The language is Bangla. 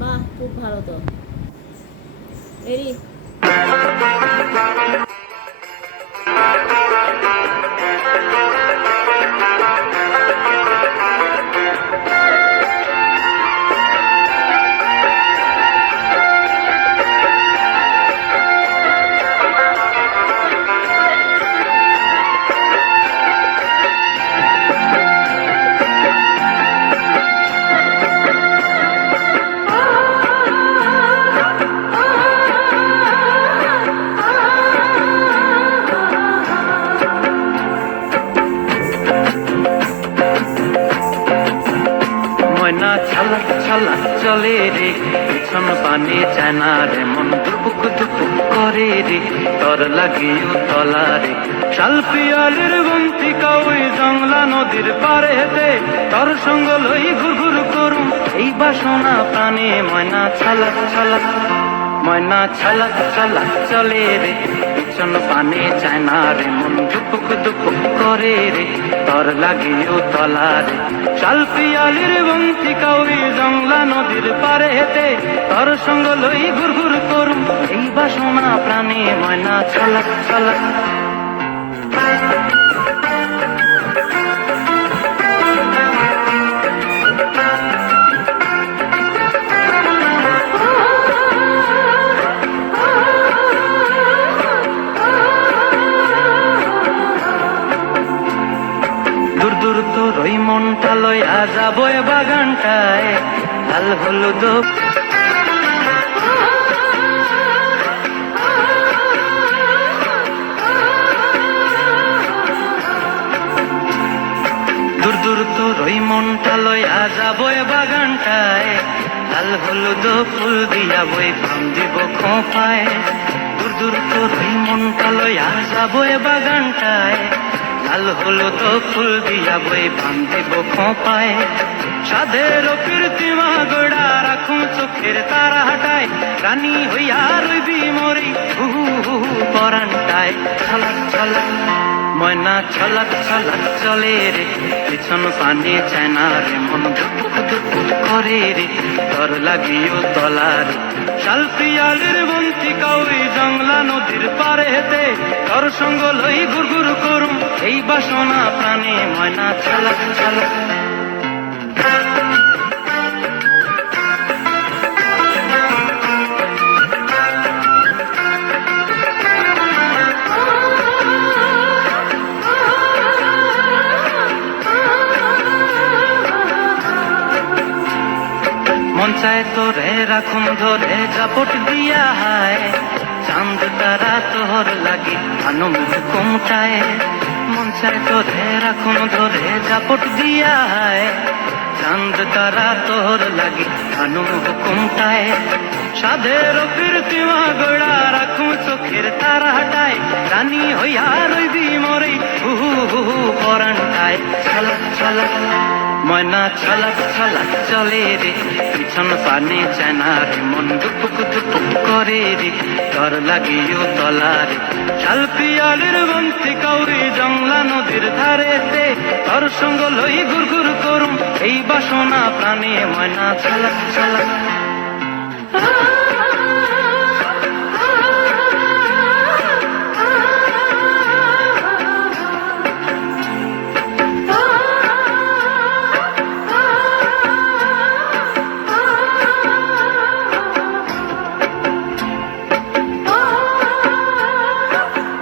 বাহ, খুব ভালো তো। রেডি? ময়না ছালাক ছালাক চলে রে, পিছন পানে চায় না রে, মন দুপুক দুপুক করে রে, তর লাগিও তলা রে। শাল পিয়ালির বন্তিকা ওই জংলা নদীর পারে হেতে, তর সঙ্গ লই ঘুর ঘুর করুম এই বাসনা প্রাণে। ময়না ছালাক ছালাক, ময়না ছালাক ছালাক চলে রে, পিছন পানে চায় না রে, মন দুপুক দুপুক করে রে, তর লাগিও তলা রে। শাল পিয়ালির বন্তিকা ওই জংলা নদীর পারে হেতে, তর সঙ্গ লই ঘুর ঘুর করুম এই বাসনা প্রাণে। ময়না ছালাক ছালাক। দূর দূর তোর ওই মনটা লইয়া যাবো এ বাগানটায়, লাল হলুদ দূর দূর তোর ওই মনটা লইয়া যাবো এ বাগানটায়, লাল হলুদ ফুল দিয়া বই ফাম দিব খোঁপায়। দূর দূর তোর ওই মনটা লইয়া যাবো এ বাগানটায়, লাল হলুদ ফুল দিয়া বই ফাম দিব খোঁপায়। সাধের কীর্তিমা গোড়া রাখুন চোখের তারা হাটায়, রানী হইয়া রইবি মরি হু হু পরানটায়। ছলাক ছলাক, ময়না ছলাক ছলাক চলে রে, পিছন পানে চায় না রে, মন দুপুক দুপুক করে রে, তর লাগিও তলা রে। শাল পিয়ালির বন্তিকা ওই জংলা নদীর পারে হেতে, তর সঙ্গ লই ঘুর ঘুর করুম এই বাসনা প্রাণে। ময়না ছলাক ছলাক। মন চায় তোরে রাখুন ধরে জাপট দিয়া হায়, চাঁদ তারা তোর লাগি আনম কুমটায়। মন চায় তোরে রাখুন ধরে জাপট দিয়া হায়, চাঁদ তারা তোর লাগি আনম কুমটায়। সাধের কীর্তিমা গোড়া রাখুন চোখের তারা হাটায়, রানী হইয়া রইবি মরে হু হু পরানটায়। ছলাক ছলাক, ময়না ছলাক ছলাক চলে রে, পিছন পানে চায় না রে, মন দুপুক দুপুক করে রে, তর লাগিও তলা রে। শাল পিয়ালির বন্তিকা ওই জংলা নদীর ধারেতে, তর সঙ্গ লই ঘুর ঘুর করুম এই বাসনা প্রাণে। ময়না ছলাক ছলাক।